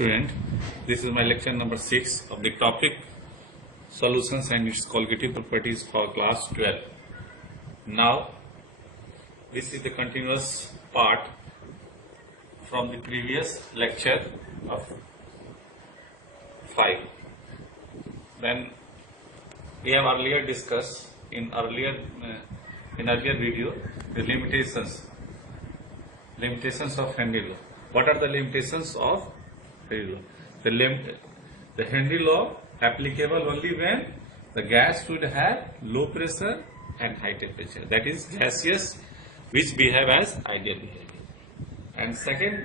Student, this is my lecture number 6 of the topic solutions and its colligative properties for class 12. Now, this is the continuous part from the previous lecture of 5. Then we have earlier discussed in earlier video the limitations of Henry law. What are the limitations of Henry law? The Henry law applicable only when the gas should have low pressure and high temperature. That is gaseous, which behave as ideal behavior. And second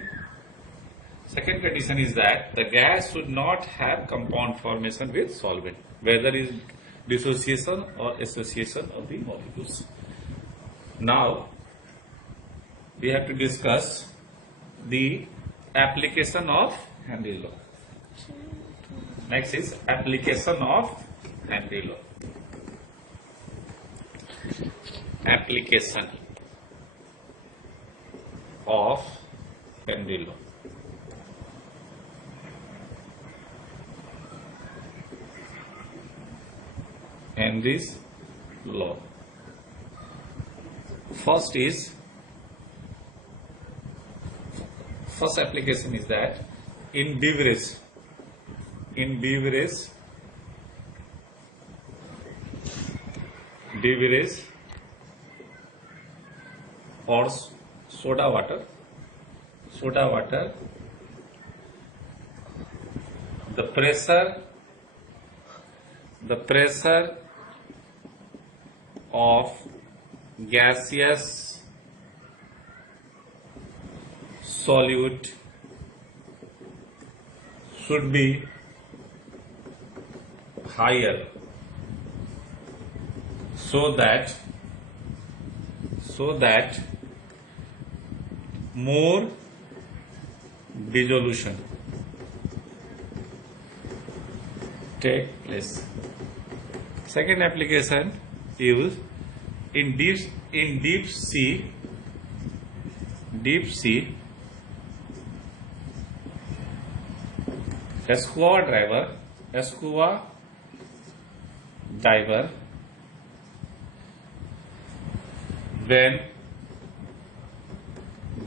condition is that the gas should not have compound formation with solvent, whether it is dissociation or association of the molecules. Now we have to discuss the application of Henry law. Next is application of Henry law. Application of Henry law. Henry's law. First application is that in beverage or soda water, the pressure of gaseous solute should be higher so that more dissolution take place. Second application is in deep sea scuba diver when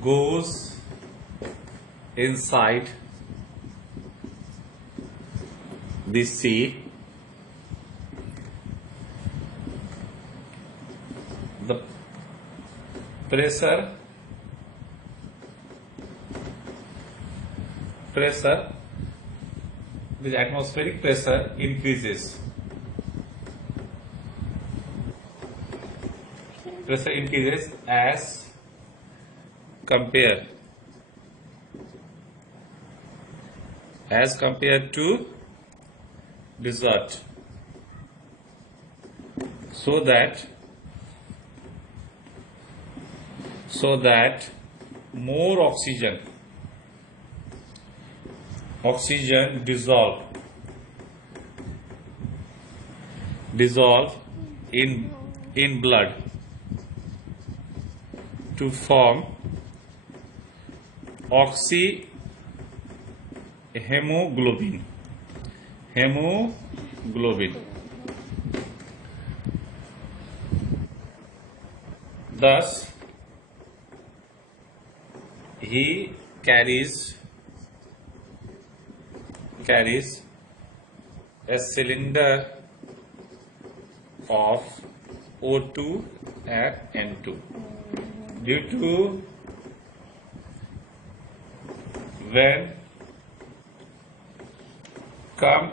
goes inside the sea, the pressure the atmospheric pressure increases. Pressure increases as compared to desert, so that more oxygen dissolve in blood to form hemoglobin. Thus he carries a cylinder of O2 and N2 due to when come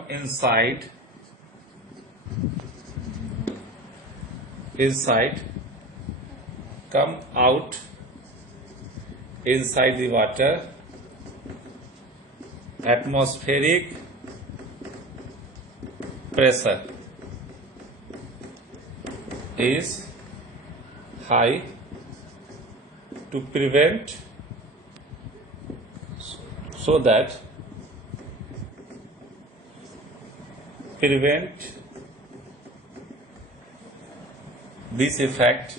out inside the water, atmospheric pressure is high to prevent this effect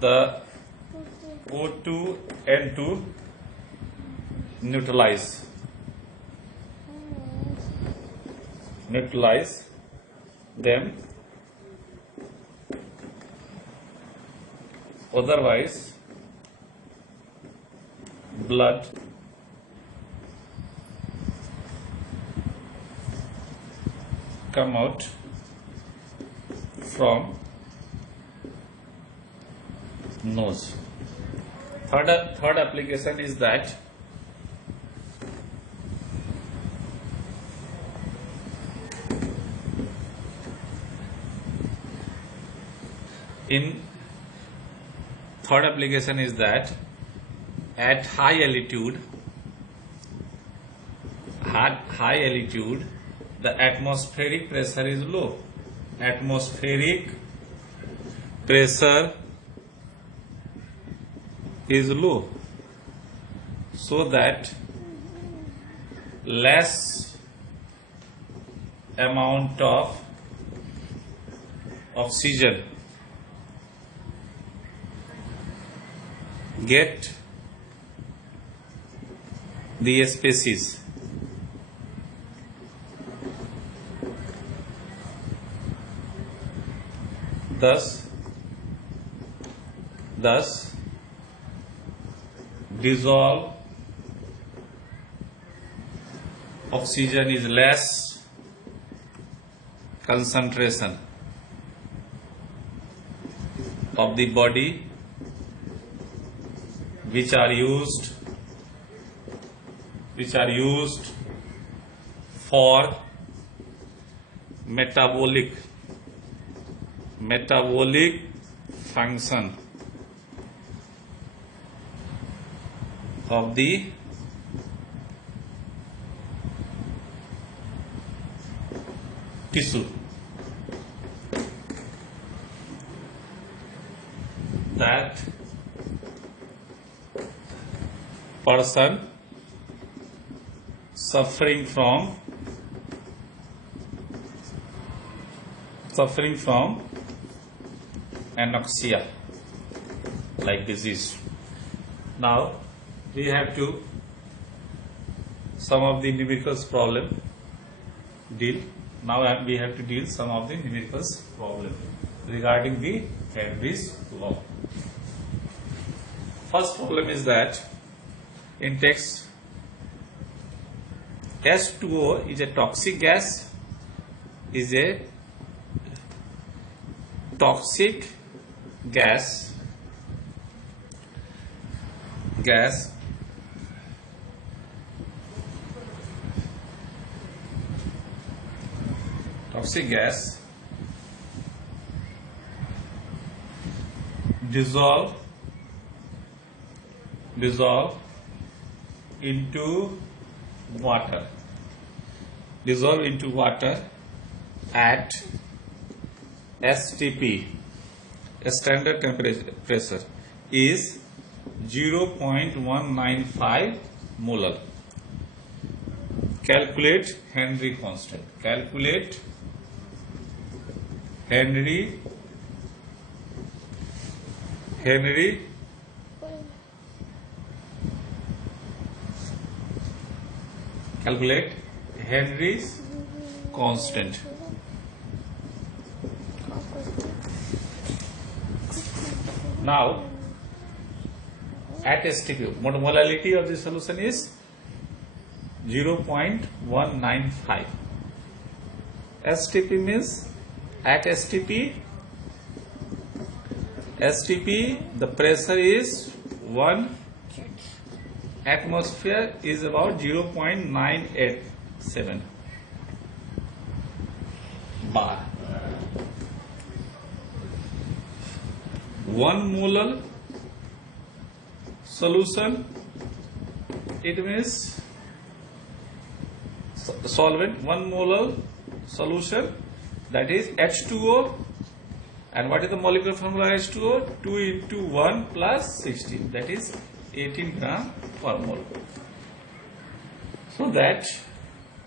the O2 N2 neutralize them, otherwise blood come out from nose. Third application is that at high altitude the atmospheric pressure is low. Atmospheric pressure is low, so that less amount of oxygen get the species. Thus dissolved oxygen is less concentration of the body, which are used for metabolic function of the tissue. That person suffering from anoxia like disease. Now we have to some of the numerical problem deal. Now we have to deal some of the numerical problem regarding the Henry's law. First problem is that in text H2O is a toxic gas, toxic gas dissolve into water at STP, standard temperature pressure, is 0.195 molar. Calculate Henry constant. Calculate Henry Henry's constant. Now, at STP, molality of the solution is 0.195. STP means at STP the pressure is 1 atmosphere is about 0.987 bar. 1 molar solution, it means solvent, 1 molar solution, that is H2O. And what is the molecular formula H2O? 2 into 1 plus 16, that is 18 gram per mole. So that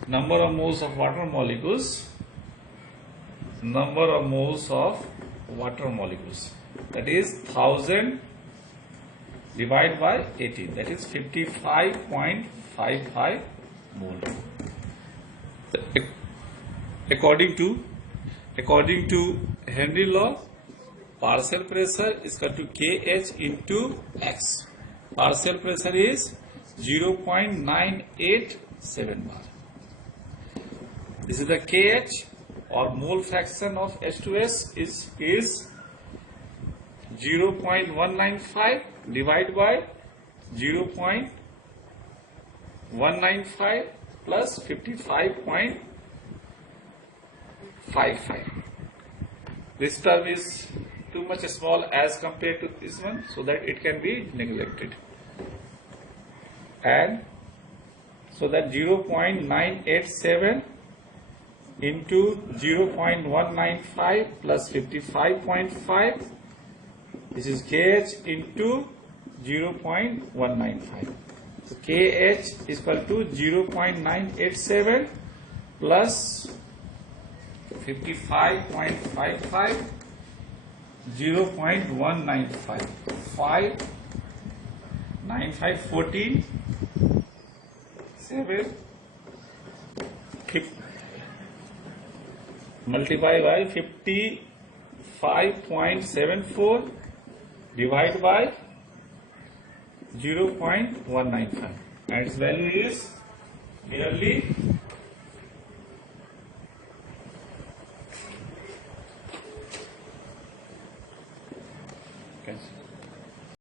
number of moles of water molecules that is 1000 divided by 18, that is 55.55 mole. According to Henry law, partial pressure is equal to Kh into X. Partial pressure is 0.987 bar. This is the Kh, or mole fraction of H2S is 0.195 divided by 0.195 plus 55.55. This term is too much small as compared to this one, so that it can be neglected. And so that 0.987 into 0.195 plus 55.5, this is Kh into 0.195. So Kh is equal to 0.987 plus 55.55, 0.195, 5, 9, 5, 14, 7, multiply by 55.74 divided by 0.195, and its value is nearly